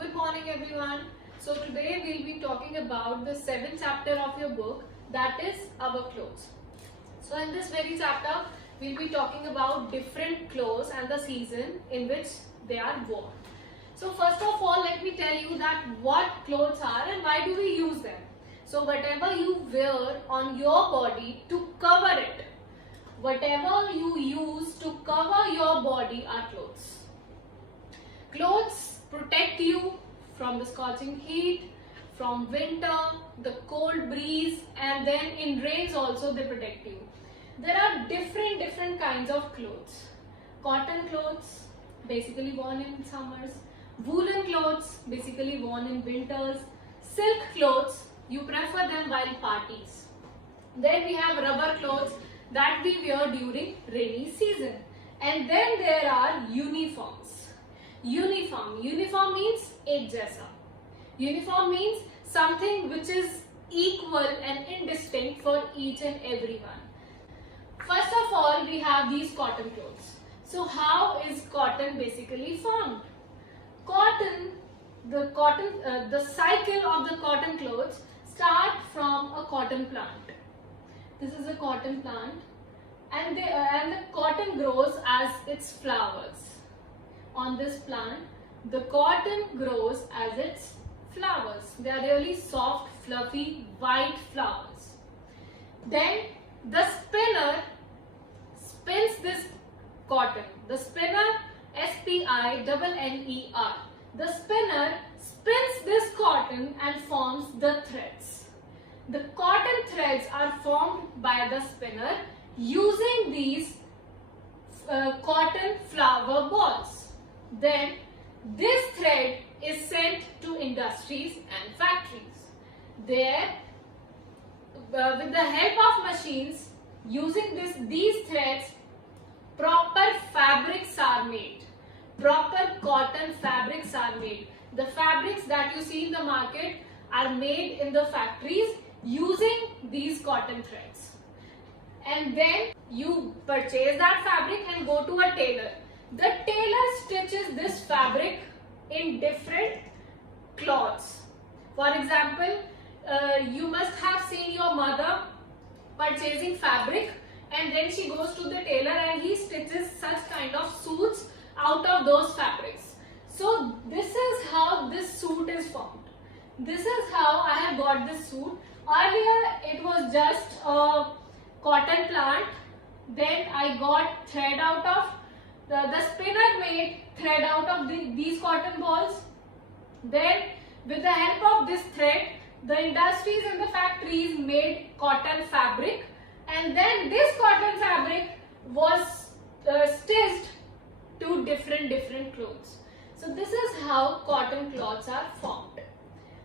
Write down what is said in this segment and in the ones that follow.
Good morning everyone. So today we'll be talking about the 7th chapter of your book, that is Our Clothes. So in this very chapter we'll be talking about different clothes and the season in which they are worn. So first of all, let me tell you that what clothes are and why do we use them. So whatever you wear on your body to cover it, whatever you use to cover your body are clothes. Clothes protect you from the scorching heat, from winter, the cold breeze, and then in rains also they protect you. There are different kinds of clothes. Cotton clothes, basically worn in summers. Woolen clothes, basically worn in winters. Silk clothes, you prefer them while parties. Then we have rubber clothes that we wear during rainy season. And then there are uniforms. Uniform means ek jaisa. Uniform means something which is equal and indistinct for each and everyone. First of all, we have these cotton clothes. So how is cotton basically formed? The cycle of the cotton clothes start from a cotton plant. This is a cotton plant, and the cotton grows as its flowers. On this plant, the cotton grows as its flowers. They are really soft, fluffy, white flowers. Then the spinner spins this cotton. The spinner, S-P-I-N-N-E-R. The spinner spins this cotton and forms the threads. The cotton threads are formed by the spinner using these cotton flower balls. Then this thread is sent to industries and factories. There, with the help of machines, using these threads, proper fabrics are made. Proper cotton fabrics are made. The fabrics that you see in the market are made in the factories using these cotton threads. And then you purchase that fabric and go to a tailor. The tailor stitches this fabric in different cloths. For example, you must have seen your mother purchasing fabric, and then she goes to the tailor and he stitches such kind of suits out of those fabrics. So this is how this suit is formed. This is how I have got this suit. Earlier it was just a cotton plant. Then I got thread out of the spinner made thread out of these cotton balls. Then with the help of this thread, the industries and the factories made cotton fabric, and then this cotton fabric was stitched to different clothes. So this is how cotton cloths are formed.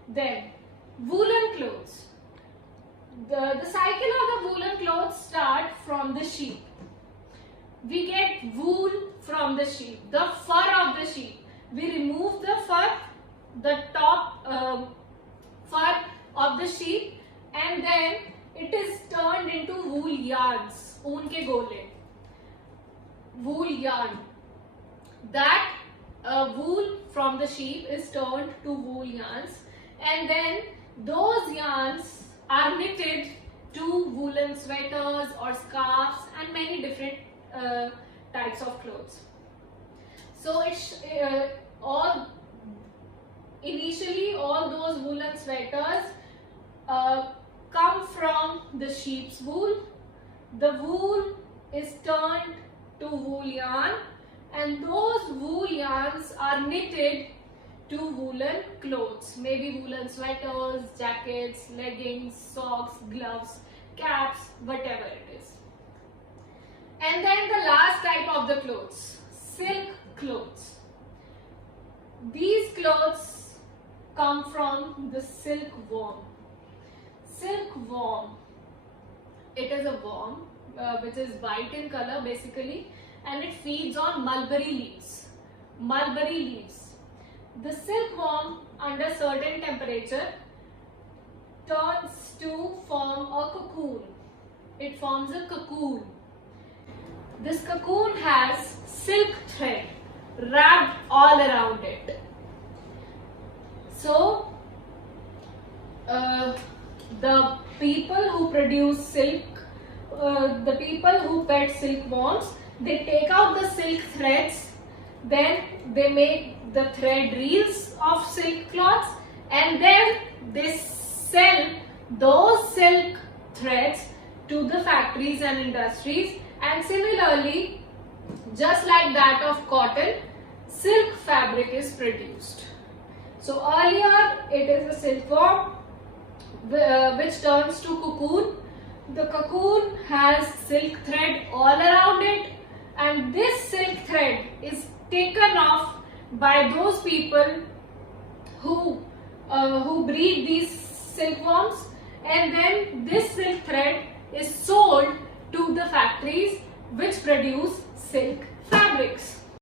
Then woolen clothes. The cycle of the woolen clothes start from the sheep. We get wool from the sheep, the fur of the sheep. We remove the fur, the top fur of the sheep, and then it is turned into wool yarns, oon ke gole, wool yarn. That wool from the sheep is turned to wool yarns, and then those yarns are knitted to woolen sweaters or scarves and many different types of clothes. So initially all those woolen sweaters come from the sheep's wool. The wool is turned to wool yarn, and those wool yarns are knitted to woolen clothes, maybe woolen sweaters, jackets, leggings, socks, gloves, caps, whatever it is. And then the last type of the clothes, silk clothes. These clothes come from the silkworm. Silkworm, it is a worm which is white in color basically, and it feeds on mulberry leaves. Mulberry leaves. The silkworm under certain temperature turns to form a cocoon. It forms a cocoon. This cocoon has silk thread wrapped all around it. So the people who produce silk, the people who pet silkworms, they take out the silk threads, then they make the thread reels of silk cloths, and then they sell those silk threads to the factories and industries. And similarly, just like that of cotton, silk fabric is produced. So earlier it is a silkworm which turns to cocoon. The cocoon has silk thread all around it, and this silk thread is taken off by those people who breed these silkworms, and then this silk thread is sold to the factories which produce silk fabrics.